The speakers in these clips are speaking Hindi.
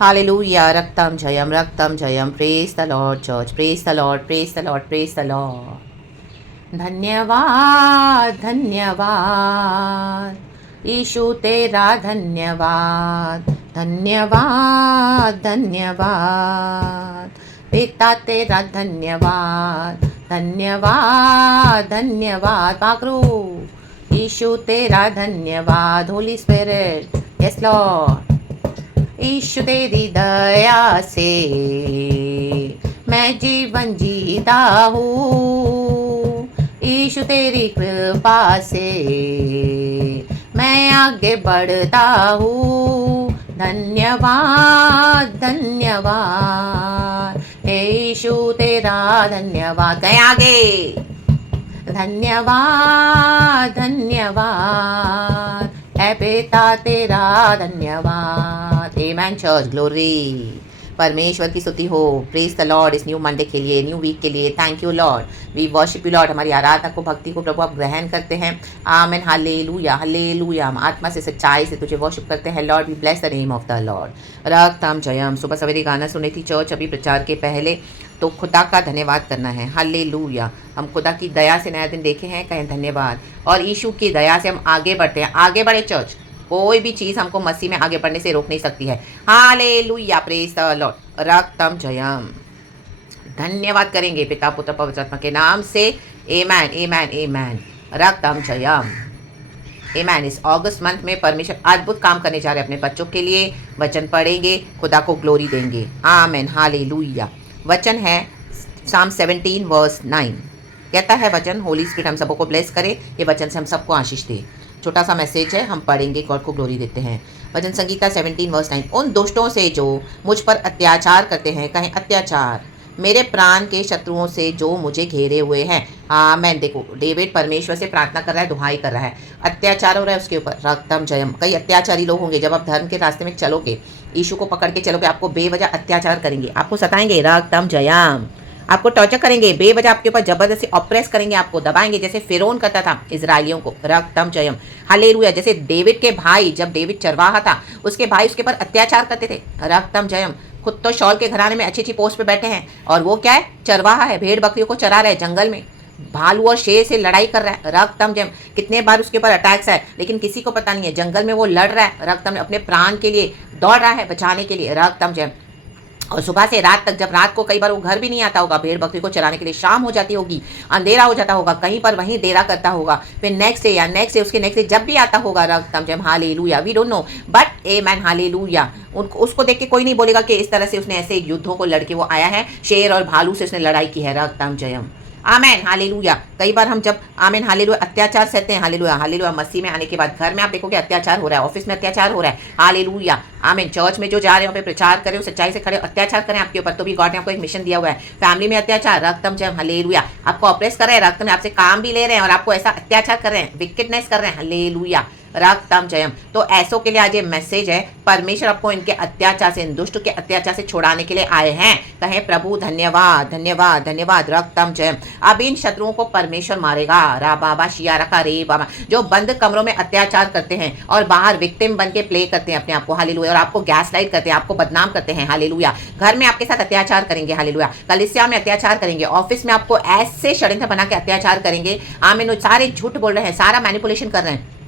Hallelujah. Raktam Jayam. Praise the Lord, church. Praise the Lord, praise the Lord, praise the Lord. धन्यवाद धन्यवाद यीशु तेरा धन्यवाद धन्यवाद धन्यवाद पिता तेरा धन्यवाद धन्यवाद धन्यवाद पाकरू यीशु तेरा धन्यवाद होली स्पिरिट यस लॉर्ड यीशु तेरी दया से मैं जीवन जीता हूँ यीशु तेरी कृपा से मैं आगे बढ़ता हूँ धन्यवाद धन्यवाद यीशु तेरा धन्यवाद गए आगे धन्यवाद धन्यवाद है पिता तेरा धन्यवाद आमेन चर्च ग्लोरी परमेश्वर की स्तुति हो प्रेज द लॉर्ड इस न्यू मंडे के लिए न्यू वीक के लिए thank you Lord we worship you Lord हमारी आराधना को भक्ति को प्रभु आप ग्रहण करते हैं आमेन हालेलुया हालेलुया हम आत्मा से सच्चाई से तुझे वर्शिप करते हैं Lord we bless the name of the Lord रक्तम जयम सुबह सवेरे गाना सुनी थी चर्च अभी प्रचार के पहले तो खुदा का धन्यवाद करना है हालेलुया हम खुदा की दया से नया दिन देखे हैं कहें धन्यवाद और यीशु की दया से हम आगे बढ़ते हैं आगे बढ़े चर्च कोई भी चीज़ हमको मसीह में आगे बढ़ने से रोक नहीं सकती है हालेलुया प्रेज द लॉर्ड रक्तम जयम धन्यवाद करेंगे पिता पुत्र पवित्र आत्मा के नाम से आमेन आमेन आमेन रक्तम जयम आमेन इस अगस्त मंथ में परमेश्वर अद्भुत काम करने जा रहे हैं अपने बच्चों के लिए वचन पढ़ेंगे खुदा को ग्लोरी देंगे आमेन हालेलुया वचन है साम 17 वर्स 9 कहता है वचन होली स्पिरिट हम सबको ब्लेस करे ये वचन से हम सबको आशीष दे छोटा सा मैसेज है हम पढ़ेंगे गॉड को ग्लोरी देते हैं वचन संगीता 17 वर्स 9 उन दुष्टों से जो मुझ पर अत्याचार करते हैं कहें अत्याचार मेरे प्राण के शत्रुओं से जो मुझे घेरे हुए हैं मैं देखो डेविड परमेश्वर से प्रार्थना कर रहा है दुहाई कर रहा है अत्याचार हो रहा है उसके ऊपर रक्तम जयम कई अत्याचारी लोग होंगे जब आप धर्म के रास्ते में चलोगे यीशु को पकड़ के चलोगे आपको बेवजह अत्याचार करेंगे आपको सताएंगे रक्तम जयम आपको टॉर्चर करेंगे बेवजह आपके ऊपर जबरदस्ती ऑप्रेस करेंगे आपको दबाएंगे जैसे फिरौन करता था इजराइलियों को रक्तम जयम हालेलुया जैसे डेविड के भाई जब डेविड चरवाहा था उसके भाई उसके ऊपर अत्याचार करते थे रक्तम जयम खुद तो शॉल के घराने में अच्छी अच्छी पोस्ट पे बैठे हैं और वो क्या है चरवाहा है भेड़ बकरियों को चरा रहा है जंगल में भालू और शेर से लड़ाई कर रहा है रक्तम जयम कितने बार उसके ऊपर अटैक्स है लेकिन किसी को पता नहीं है जंगल में वो लड़ रहा है रक्तम अपने प्राण के लिए दौड़ रहा है बचाने के लिए रक्तम जयम और सुबह से रात तक जब रात को कई बार वो घर भी नहीं आता होगा भेड़ बकरी को चराने के लिए शाम हो जाती होगी अंधेरा हो जाता होगा कहीं पर वहीं डेरा करता होगा फिर नेक्स्ट डे या नेक्स्ट डे उसके नेक्स्ट डे जब भी आता होगा रक्तम जब hallelujah we don't know but amen hallelujah उनको उसको देख के कोई नहीं बोलेगा कि इस तरह से उसने ऐसे युद्धों को लड़के वो आया है शेर और भालू से उसने लड़ाई की है रक्तम जयम आमेन हालेलुया कई बार हम जब आमेन हालेलुया अत्याचार सहते हैं हालेलुया हालेलुया मसीह में आने के बाद घर में आप देखोगे अत्याचार हो रहा है ऑफिस में अत्याचार हो रहा है हालेलुया आमेन चर्च में जो जा रहे हो पे प्रचार करें सच्चाई से खड़े अत्याचार करें आपके ऊपर तो भी गॉड ने आपको एक मिशन दिया हुआ है फैमिली में अत्याचार रक्तम जयम हालेलुया आपको ऑपरेस कर रहे हैं रक्त में आपसे काम भी ले रहे हैं और आपको ऐसा अत्याचार कर रहे हैं विकेटनेस कर रहे हैं हालेलुया रक्तम जयम तो ऐसों के लिए आज ये मैसेज है परमेश्वर आपको इनके अत्याचार से इन दुष्ट के अत्याचार से छुड़ाने के लिए आए हैं कहें प्रभु धन्यवाद धन्यवाद धन्यवाद रक्तम जयम अब इन शत्रुओं को परमेश्वर मारेगा रा बाबा शिया रखा रे बाबा जो बंद कमरों में अत्याचार करते हैं और बाहर विक्टिम बन के प्ले करते हैं अपने आप को हालेलुया और आपको गैस लाइट करते हैं आपको बदनाम करते हैं हालेलुया घर में आपके साथ अत्याचार करेंगे हालेलुया कलीसिया में अत्याचार करेंगे ऑफिस में आपको ऐसे षड्यंत्र बना के अत्याचार करेंगे आमीन सारे झूठ बोल रहे हैं सारा मैनिपुलेशन कर रहे हैं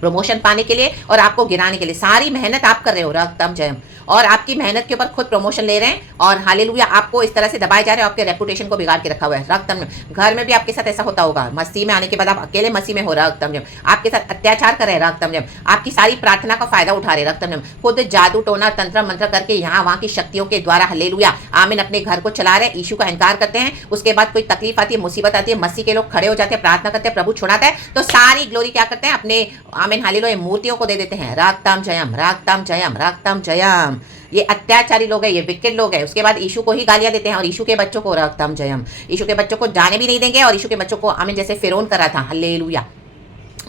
प्रमोशन पाने के लिए और आपको गिराने के लिए सारी मेहनत आप कर रहे हो रक्तम जयम और आपकी मेहनत के ऊपर खुद प्रमोशन ले रहे हैं और हालेलुया आपको इस तरह से दबाए जा रहे हैं आपके रेपुटेशन को बिगाड़ के रखा हुआ है रक्तम घर में भी आपके साथ ऐसा होता होगा मसीह में आने के बाद आप अकेले मसीह में हो रक्तम जयम आपके साथ अत्याचार कर रहे हैं रक्तम जयम आपकी सारी प्रार्थना का फायदा उठा रहे रक्तम जयम खुद जादू टोना तंत्र मंत्र करके यहाँ वहाँ की शक्तियों के द्वारा हालेलुया आमीन अपने घर को चला रहे हैं यीशु का इनकार करते हैं उसके बाद कोई तकलीफ आती है मुसीबत आती है मसीह के लोग खड़े हो जाते हैं प्रार्थना करते हैं प्रभु छुड़ाता है तो सारी ग्लोरी क्या करते हैं अपने आमीन हालेलुया मूर्तियों को दे देते हैं रक्तम जयम रक्तम जयम रक्तम जयम ये अत्याचारी लोग हैं ये विकेट लोग हैं उसके बाद यीशु को ही गालियां देते हैं और यीशु के बच्चों को रक्तम जयम यीशु के बच्चों को जाने भी नहीं देंगे और यीशु के बच्चों को आमीन जैसे फिरौन कर रहा था हालेलुया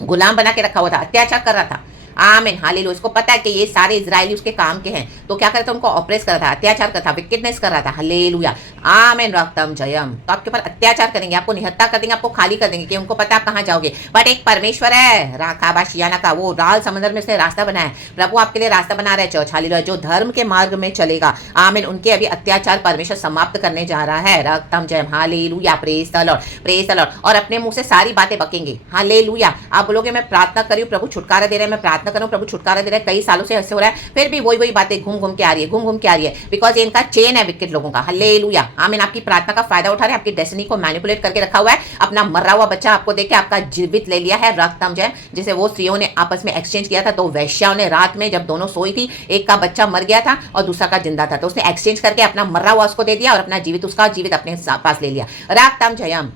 गुलाम बना के रखा हुआ था अत्याचार कर रहा था आमीन हालेलुया। उसको पता है कि ये सारे इजरायली उसके काम के हैं, तो क्या करता, उनको ऑपरेस कर रहा था, अत्याचार कर रहा था, विकेटनेस कर रहा था। हालेलुया आमीन रक्तम जयम। तो आपके ऊपर अत्याचार करेंगे, आपको निहत्ता कर देंगे, आपको खाली कर देंगे कि उनको पता आप कहाँ जाओगे। बट एक परमेश्वर है राखाबा शियाना का, वो लाल समंदर में उसने रास्ता बनाया। प्रभु आपके लिए रास्ता बना रहे चर्च। हालेलुया। जो धर्म के मार्ग में चलेगा, आमीन, उनके अभी अत्याचार परमेश्वर समाप्त करने जा रहा है। रक्तम जयम hallelujah. Praise the Lord, praise the Lord. और अपने मुंह से सारी बातें बकेंगे। हालेलुया। आप बोलोगे मैं प्रार्थना करी, प्रभु छुटकारा दे रहे हैं, मैं प्रार्थना करूं, प्रभु छुटकारा दे रहे हैं, कई सालों से ऐसे हो रहा है, फिर भी वही बातें घूम घूम के आ रही है, घूम घूम के आ रही है, बिकॉज इनका चेन है विकेट लोगों का। हालेलुया आमीन। आपकी प्रार्थना का फायदा उठा रहे हैं, आपकी डेस्टिनी को मैनिपुलेट करके रखा हुआ है। अपना मरा हुआ बच्चा आपको देके आपका जीवित ले लिया है। रक्तम जय। जिसे वो स्त्रियों ने आपस में एक्सचेंज किया था, तो वैश्याओं ने रात में जब दोनों सोई थी, एक का बच्चा मर गया था और दूसरा का जिंदा था, तो उसने एक्सचेंज करके अपना मरा हुआ उसको दे दिया और अपना जीवित उसका जीवित अपने पास ले लिया। रक्तम जयम।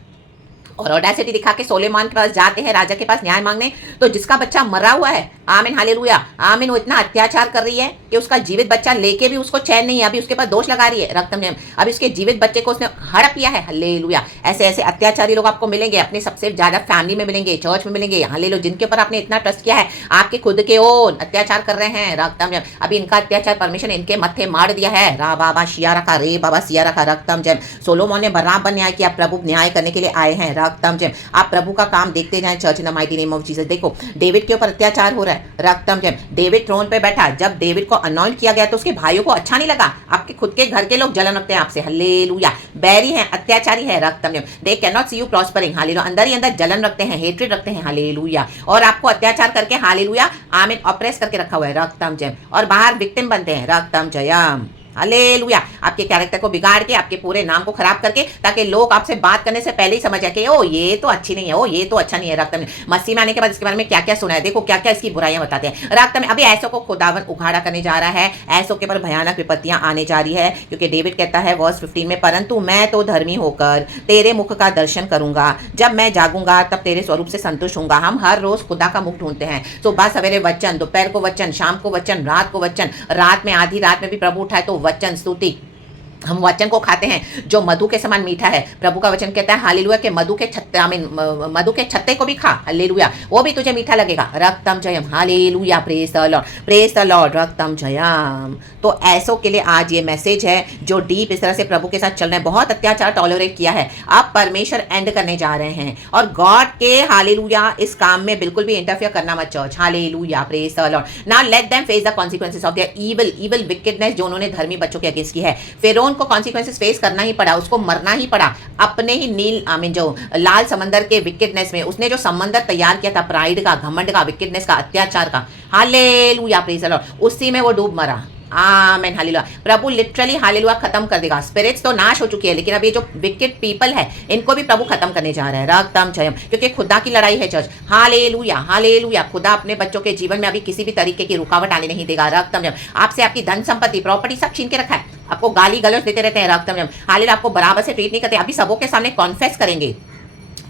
और ऑडेसिटी दिखा के सोलेमान के पास जाते हैं, राजा के पास न्याय मांगने। तो जिसका बच्चा मरा हुआ है, आमीन हालेलुया आमीन, वो इतना अत्याचार कर रही है कि उसका जीवित बच्चा लेके भी उसको चैन नहीं है, अभी उसके पास दोष लगा रही है। रक्तम जयम। अभी उसके जीवित बच्चे को उसने हड़प लिया है। हालेलुया। ऐसे ऐसे अत्याचारी लोग आपको मिलेंगे, अपने सबसे ज्यादा फैमिली में मिलेंगे, चर्च में मिलेंगे। हालेलुया। जिनके ऊपर आपने इतना ट्रस्ट किया है, आपके खुद के ओन अत्याचार कर रहे हैं। रक्तम जयम। अभी इनका अत्याचार परमेश्वर ने इनके मत्थे मार दिया है। रा बाबा शिया रखा, रे बाबा सिया रखा। रक्तम जयम। सोलोमोन ने बराबर न्याय किया, प्रभु न्याय करने के लिए आए हैं। रक्तम जयम। आप प्रभु का काम देखते जाएं church in the mighty name of Jesus. देखो डेविड के ऊपर अत्याचार हो रहा है। रक्तम जयम। डेविड थ्रोन पे बैठा, जब डेविड को अनॉइंट किया गया तो उसके भाइयों को अच्छा नहीं लगा। आपके खुद के घर के लोग जलन रखते हैं आपसे। हालेलुया। बैरी हैं, अत्याचारी है। रक्तम जयम। They can not see you prospering. Hallelujah. अंदर ही अंदर जलन रखते हैं, हेट्रेड रखते हैं। हालेलुया। और आपको अत्याचार करके, हालेलुया आमीन, ऑप्रेस करके रखा हुआ है। रक्तम जयम। और बाहर विक्टिम बनते हैं। रक्तम जयम। हालेलुया। आपके कैरेक्टर को बिगाड़ के, आपके पूरे नाम को खराब करके, ताकि लोग आपसे बात करने से पहले ही समझ जाए कि ओ ये तो अच्छी नहीं है, ओ ये तो अच्छा नहीं है। रक्त में मसीह में आने के बाद इसके बारे में क्या क्या सुना है, देखो क्या क्या इसकी बुराइयां बताते हैं। रक्त में अभी ऐसों को खुदावन उघाड़ा करने जा रहा है, ऐसों के पर भयानक विपत्तियां आने जा रही है, क्योंकि डेविड कहता है वर्स 15 में, परंतु मैं तो धर्मी होकर तेरे मुख का दर्शन करूंगा, जब मैं जागूंगा तब तेरे स्वरूप से संतुष्ट होऊंगा। हम हर रोज खुदा का मुख ढूंढते हैं, सुबह सवेरे वचन, दोपहर को वचन, शाम को वचन, रात को वचन, रात में आधी रात में भी प्रभु उठाए तो वचन स्तुति, हम वचन को खाते हैं जो मधु के समान मीठा है। प्रभु का वचन कहता है हालेलुया के मधु के छत्ते, आमीन, मधु के छत्ते को भी खा, हालेलुया, वो भी तुझे मीठा लगेगा। रक्तम जयम। Hallelujah. Praise the Lord, praise the Lord. रक्तम जयम। तो ऐसों के लिए आज ये मैसेज है जो डीप इस तरह से प्रभु के साथ चल रहे हैं, बहुत अत्याचार टॉलरेट किया है, अब परमेश्वर एंड करने जा रहे हैं। और गॉड के हालेलुया इस काम में बिल्कुल भी इंटरफियर करना मत church. Hallelujah. Praise the Lord. Now let them face the consequences of their evil wickedness जो उन्होंने धर्मी बच्चों के अगेंस्ट की है। फिर उनको कॉन्सिक्वेंसेस फेस करना ही पड़ा, उसको मरना ही पड़ा अपने ही नील, आमीन, जो लाल समंदर के विकेटनेस में, उसने जो समंदर तैयार किया था प्राइड का, घमंड का, विकेटनेस का, अत्याचार का, हालेलुया प्रेज द लॉर्ड, उसी में वो डूब मरा। Amen hallelujah. प्रभु लिटरली हालेलुया खत्म कर देगा। स्पिरिट्स तो नाश हो चुकी है, लेकिन अब ये जो विकेट पीपल है इनको भी प्रभु खत्म करने जा रहा है। रक्तम जयम। क्योंकि खुदा की लड़ाई है चर्च। Hallelujah hallelujah. खुदा अपने बच्चों के जीवन में अभी किसी भी तरीके की रुकावट आने नहीं देगा। रक्तम जयम। आपसे आपकी धन संपत्ति, प्रॉपर्टी सब छीन के रखा है, आपको गाली गलौज देते रहते हैं। रक्तम जयम। हालेलुया। आपको बराबर से ट्रीट नहीं करते, अभी सबों के सामने कॉन्फेस करेंगे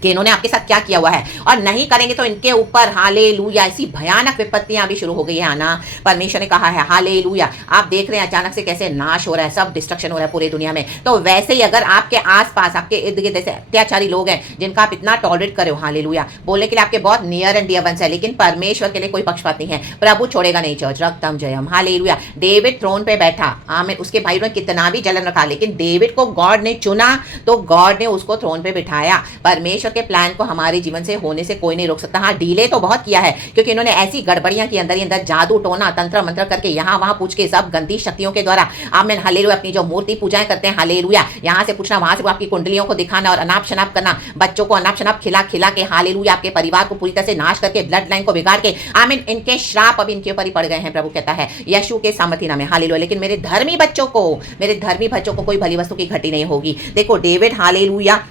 कि इन्होंने आपके साथ क्या किया हुआ है, और नहीं करेंगे तो इनके ऊपर हालेलुया ऐसी भयानक विपत्तियां अभी शुरू हो गई है आना। परमेश्वर ने कहा है हालेलुया। आप देख रहे हैं अचानक से कैसे नाश हो रहा है, सब डिस्ट्रक्शन हो रहा है पूरी दुनिया में। तो वैसे ही अगर आपके आसपास, आपके इर्द गिर्द ऐसे अत्याचारी लोग हैं जिनका आप इतना टॉलरेट करे हो, हालेलुया, बोलने के लिए आपके बहुत नियर एंड डियर वंस है, लेकिन परमेश्वर के लिए कोई पक्षपात नहीं है, प्रभु छोड़ेगा नहीं चर्च। रक्तम जयम। हालेलुया। डेविड थ्रोन पे बैठा, आमीन, उसके भाई ने कितना भी जलन रखा, लेकिन डेविड को गॉड ने चुना, तो गॉड ने उसको थ्रोन पे बिठाया। परमेश्वर के प्लान को हमारे जीवन से होने से कोई नहीं रोक सकता। हाँ, डिले तो बहुत किया है, क्योंकि इन्होंने ऐसी गड़बड़ियां की, अंदर ही अंदर जादू टोना तंत्र मंत्र करके, यहाँ वहां पूछ के, सब गंदी शक्तियों के द्वारा, आमीन हालेलुया, अपनी जो मूर्ति पूजाएं करते हैं, हालेलुया, यहाँ से पूछना, वहां से आपकी कुंडलियों को दिखाना और अनाप शनाप करना, बच्चों को अनाप शनाप खिला खिला के, हालेलुया, आपके परिवार को पूरी तरह से नाश करके, ब्लड लाइन को बिगाड़ के, आमीन, इनके श्राप अब इनके ऊपर ही पड़ गए हैं। प्रभु कहता है यीशु के सामर्थी नाम है, हालेलुया। लेकिन मेरे धर्मी बच्चों को कोई भली वस्तु की घटी नहीं होगी। देखो डेविड हालेलुया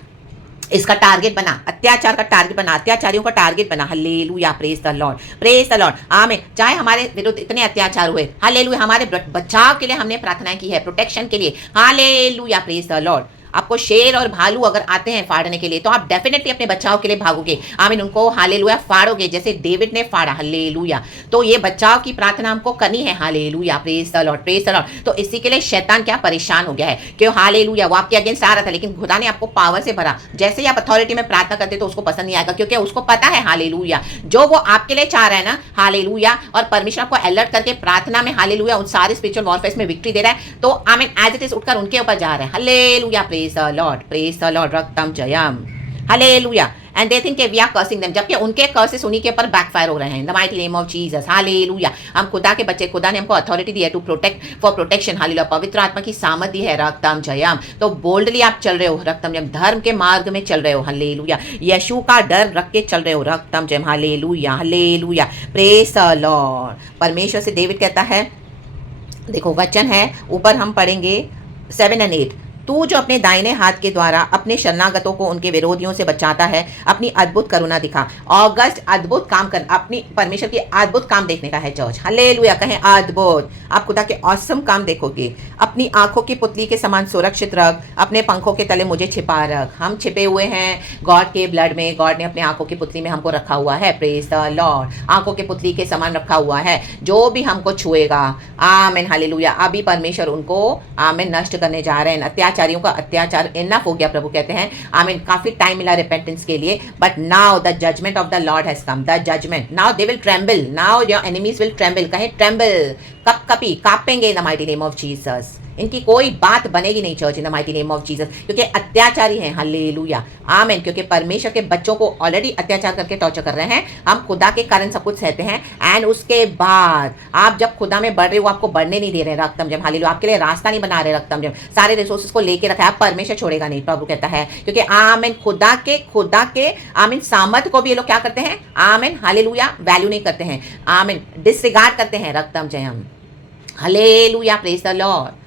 इसका टारगेट बना, अत्याचार का टारगेट बना, अत्याचारियों का टारगेट बना। Hallelujah. Praise the Lord, praise the Lord. आमीन। चाहे हमारे विरुद्ध इतने अत्याचार हुए, हालेलुया, हमारे बचाव के लिए हमने प्रार्थना की है, प्रोटेक्शन के लिए, हालेलुया, प्रेज द लॉर्ड। आपको शेर और भालू अगर आते हैं फाड़ने के लिए तो आप डेफिनेटली अपने बचाव के लिए भागोगे, आमीन, उनको हालेलुया फाड़ोगे जैसे डेविड ने फाड़ा, हालेलुया। तो ये बचाव की प्रार्थना हमको करनी है, hallelujah, praise the Lord, praise the Lord. तो इसी के लिए शैतान क्या परेशान हो गया है कि हालेलुया वो आपके अगेंस्ट आ रहा था, लेकिन खुदा ने आपको पावर से भरा। जैसे ही आप अथॉरिटी में प्रार्थना करते तो उसको पसंद नहीं आएगा, क्योंकि उसको पता है, हालेलुया, जो वो आपके लिए चाह रहा है ना, हालेलुया, और परमेश्वर आपको अलर्ट करके प्रार्थना में, हालेलुया, उन सारे स्पिरिचुअल वॉरफेयर में विक्ट्री दे रहा है। तो आमीन, एज इट इज उठकर उनके ऊपर जा रहा है, hallelujah, praise the Lord, praise the Lord, रक्तम जयम, हालेलुया। एंड दे थिंक कि वी आर कर्सिंग देम, जबकि उनके कर्सेस उन्हीं के ऊपर बैकफायर हो रहे हैं। इन the mighty name of Jesus, hallelujah. हम खुदा के बच्चे, खुदा ने हमको अथॉरिटी दी है to protect, for protection, hallelujah, पवित्र आत्मा की सामर्थ दी है, रक्तम जयम। तो बोल्डली आप चल रहे हो, रक्तम जयम, धर्म के मार्ग में चल रहे हो, हालेलुया, यीशु का डर रख के चल रहे हो, रक्तम जयम, hallelujah, hallelujah, praise the Lord. परमेश्वर से डेविड कहता है, देखो वचन है ऊपर हम पढ़ेंगे 7 और 8, तू जो अपने दाहिने हाथ के द्वारा अपने शरणागतों को उनके विरोधियों से बचाता है, अपनी अद्भुत करुणा दिखा। अगस्त अद्भुत काम कर, अपनी परमेश्वर की अद्भुत काम देखने का है चर्च, हालेलुया, कहें अद्भुत। आप खुदा के ऑसम काम देखोगे। अपनी आंखों की पुतली के समान सुरक्षित रख, अपने पंखों के तले मुझे छिपा रख। हम छिपे हुए हैं गॉड के ब्लड में, गॉड ने अपने आंखों की पुतली में हमको रखा हुआ है, प्रेज द लॉर्ड, आंखों की पुतली के समान रखा हुआ है। जो भी हमको छुएगा, आमीन, हालेलुया, अभी परमेश्वर उनको आमीन नष्ट करने जा रहे हैं। अत्याचारियों का अत्याचार इनफ हो गया, प्रभु कहते हैं, आमीन, काफी टाइम मिला रिपेंटेंस के लिए, but now the judgement of the Lord has come, the judgement, now they will tremble, now your enemies will tremble, कहें ट्रेम्बल, कप कपी, कांपेंगे in the mighty name of Jesus. इनकी कोई बात बनेगी नहीं church, in the mighty name of Jesus, क्योंकि अत्याचारी हैं, हालेलुया, आमीन, क्योंकि परमेश्वर के बच्चों को ऑलरेडी अत्याचार करके टॉर्चर कर रहे हैं। हम खुदा के कारण सब कुछ सहते हैं, एंड उसके बाद आप जब खुदा में बढ़ रहे हो, आपको बढ़ने नहीं दे रहे, रक्तम जब, हालेलुया, आपके लिए रास्ता नहीं बना रहे, रक्तम जब, सारे रिसोर्सेज को लेके रखा है, आप परमेश्वर छोड़ेगा नहीं, प्रभु कहता है, क्योंकि आमीन, खुदा के आमीन सामर्थ को भी ये लोग क्या करते हैं, आमीन, हालेलुया, वैल्यू नहीं करते हैं, आमीन, डिसरिगार्ड करते हैं, रक्तम जयम, hallelujah, praise the Lord,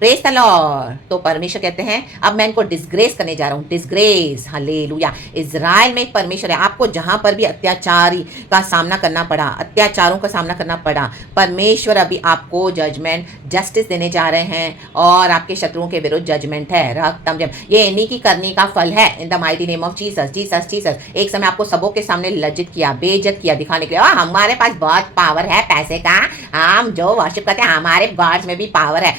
praise the Lord. तो परमेश्वर कहते हैं अब मैं इनको डिसग्रेस करने जा रहा हूँ, डिसग्रेस, हालेलुया। इजराइल में एक परमेश्वर है, आपको जहां पर भी अत्याचारी का सामना करना पड़ा, अत्याचारों का सामना करना पड़ा, परमेश्वर अभी आपको जजमेंट, जस्टिस देने जा रहे हैं, और आपके शत्रुओं के विरुद्ध जजमेंट है, रक्तम जब, ये इन्हीं की करनी का फल है, इन the mighty name of Jesus, Jesus, Jesus. एक समय आपको सबों के सामने लज्जित किया, बेइज्जत किया, दिखाने के लिए हमारे पास बहुत पावर है पैसे का, हम जो वर्शिप करते हैं हमारे गॉड्स में भी पावर है,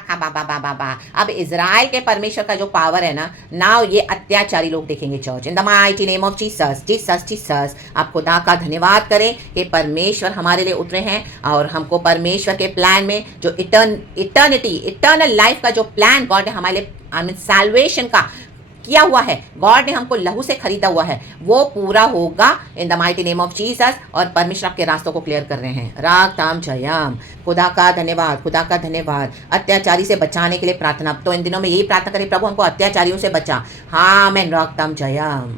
बाबा। अब इजराइल के परमेश्वर का जो पावर है ना, नाउ ये अत्याचारी लोग देखेंगे church, in the mighty name of Jesus, Jesus, Jesus. आप खुदा का धन्यवाद करें कि परमेश्वर हमारे लिए उतरे हैं, और हमको परमेश्वर के प्लान में जो इटर्नल लाइफ का जो प्लान गॉड ने हमारे लिए, आई मीन सैल्वेशन का किया हुआ है, गॉड ने हमको लहू से खरीदा हुआ है, वो पूरा होगा इन the mighty name of Jesus. और परमेश्वर आपके रास्तों को क्लियर कर रहे हैं, रागताम जयम, खुदा का धन्यवाद, खुदा का धन्यवाद। अत्याचारी से बचाने के लिए प्रार्थना, तो इन दिनों में यही प्रार्थना करें, प्रभु हमको अत्याचारियों से बचा, हाँ मैं, रागताम जयम।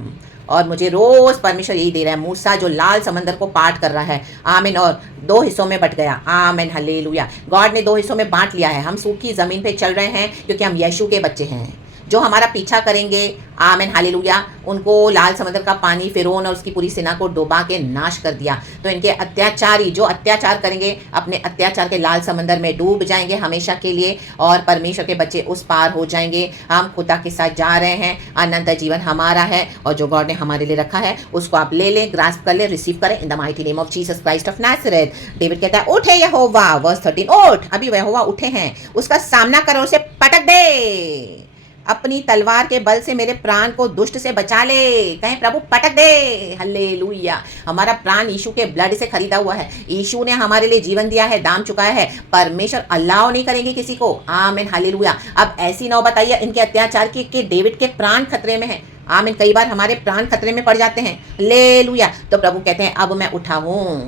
और मुझे रोज परमेश्वर यही दे रहा है, मूसा जो लाल समंदर को पार कर रहा है, आमीन, और 2 हिस्सों में बट गया, आमीन, हालेलुया, गॉड ने 2 हिस्सों में बांट लिया है। हम सूखी जमीन पे चल रहे हैं क्योंकि हम यीशु के बच्चे हैं। जो हमारा पीछा करेंगे, आमीन, हालेलुया, उनको लाल समंदर का पानी फिरौन और उसकी पूरी सेना को डुबा के नाश कर दिया। तो इनके अत्याचारी जो अत्याचार करेंगे, अपने अत्याचार के लाल समंदर में डूब जाएंगे हमेशा के लिए, और परमेश्वर के बच्चे उस पार हो जाएंगे। हम खुदा के साथ जा रहे हैं, अनंत जीवन हमारा है, और जो गॉड ने हमारे लिए रखा है उसको आप ले लें, ग्रास्प कर लें, रिसीव करें, इन the mighty name of Jesus Christ of Nazareth. David कहता है, उठे यहोवा, वर्स 13, उठ, अभी यहोवा उठे हैं, उसका सामना करो, उसे पटक दे, अपनी तलवार के बल से मेरे प्राण को दुष्ट से बचा ले, कहें प्रभु पटक दे, हालेलुया। हमारा प्राण यीशु के ब्लड से खरीदा हुआ है, यीशु ने हमारे लिए जीवन दिया है, दाम चुकाया है, परमेश्वर अलाउ नहीं करेंगे किसी को, आमीन, हालेलुया। अब ऐसी नौबत आई है इनके अत्याचार की कि डेविड के प्राण खतरे में है, आमीन, कई बार हमारे प्राण खतरे में पड़ जाते हैं, हालेलुया। तो प्रभु कहते हैं अब मैं उठा हूं,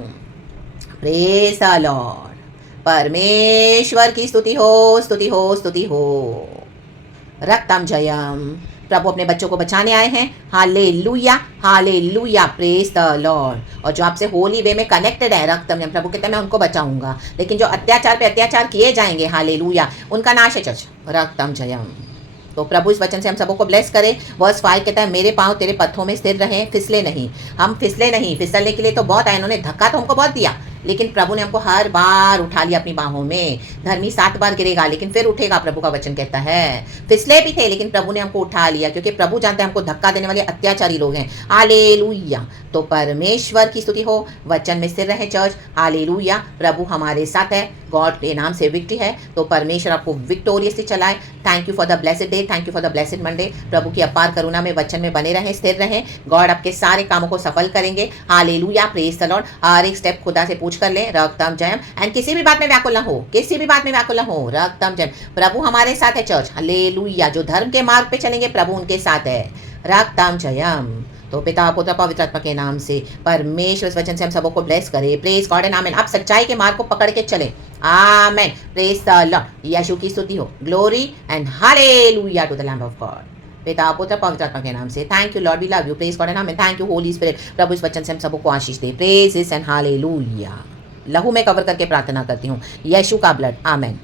प्रेज द लॉर्ड, परमेश्वर की स्तुति हो, स्तुति हो, स्तुति हो, रक्तम जयम। प्रभु अपने बच्चों को बचाने आए हैं, hallelujah, hallelujah, praise the Lord. और जो आपसे होली वे में कनेक्टेड है, रक्तम जयम, प्रभु कहते हैं मैं उनको बचाऊंगा, लेकिन जो अत्याचार पे अत्याचार किए जाएंगे, हालेलुया, उनका नाश है चर्च, रक्तम जयम। तो प्रभु इस वचन से हम सबको ब्लेस करे। वर्स 5 कहता है, मेरे पांव तेरे पत्थों में स्थिर रहें, फिसले नहीं। हम फिसले नहीं, फिसलने के लिए तो बहुत आए, इन्होंने धक्का तो हमको बहुत दिया, लेकिन प्रभु ने हमको हर बार उठा लिया अपनी बाहों में। धर्मी 7 बार गिरेगा लेकिन फिर उठेगा, प्रभु का वचन कहता है। फिसले भी थे लेकिन प्रभु ने हमको उठा लिया, क्योंकि प्रभु जानते हैं हमको धक्का देने वाले अत्याचारी लोग हैं। हालेलुया। तो परमेश्वर की स्तुति हो, वचन में स्थिर रहे चर्च। हालेलुया। प्रभु हमारे साथ है, गॉड के नाम से विक्ट्री है। तो परमेश्वर आपको विक्टोरियसली चलाए। Thank you for the blessed day, thank you for the blessed Monday. प्रभु की अपार करुणा में वचन में बने रहें, स्थिर रहें। गॉड आपके सारे कामों को सफल करेंगे। हालेलुया। Praise the Lord. हर एक स्टेप खुदा से पूछ कर ले, रक्तम जयम। एंड किसी भी बात में व्याकुल ना हो, किसी भी बात में व्याकुल ना हो, रक्तम जयम। प्रभु हमारे साथ है चर्च। हालेलुया। जो धर्म के मार्ग पे चलेंगे प्रभु उनके साथ है। रक्तम जयम। तो पिता पुत्र पवित्र आत्मा के नाम से परमेश्वर इस वचन से हम सबको ब्लेस करे। Praise God and amen. आप सच्चाई के मार्ग को पकड़ के चलें। आमेन। Praise the Lord. यीशु की स्तुति हो, glory and hallelujah to the lamb of God. पिता पुत्र पवित्र आत्मा के नाम से thank you Lord, we love you. Praise God and amen. Thank you Holy Spirit. प्रभु इस वचन से हम सबको आशीष दे। Praise and hallelujah. लहू में कवर करके प्रार्थना करती हूँ, यीशु का ब्लड। आमेन।